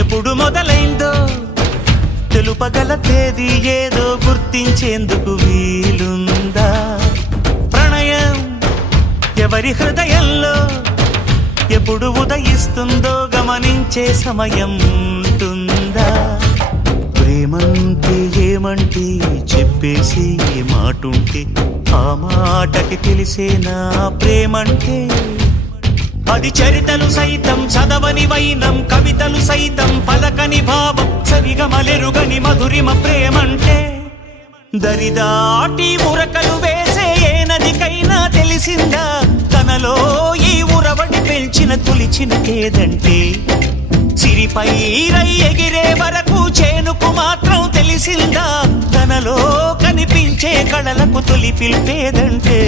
ఎప్పుడు మొదలైందో తెలుపగల తేదీ ఏదో గుర్తించేందుకు వీలుందా? ప్రణయం ఎవరి హృదయంలో ఎప్పుడు ఉదయిస్తుందో గమనించే సమయం ఉంటుందా? ప్రేమంటే ఏమంటే చెప్పేసి మాటుంటే ఆ మాటకి తెలిసేనా ప్రేమంటే? అది చరితలు సైతం చదవని వైనం, కవితలు సైతం పలకని భావం, సరిగమలెరుగని మధురిమ ప్రేమంటే. దరిదాటి ఉరకలు వేసే ఏ నదికైనా తెలిసిందా తనలో ఈ ఉరవడి పెంచిన తొలిచిన కేదంటే? సిరిపై రై ఎగిరే వరకు చేనుకు మాత్రం తెలిసిందా తనలో కనిపించే కళలకు తొలి పిలిపేదంటే?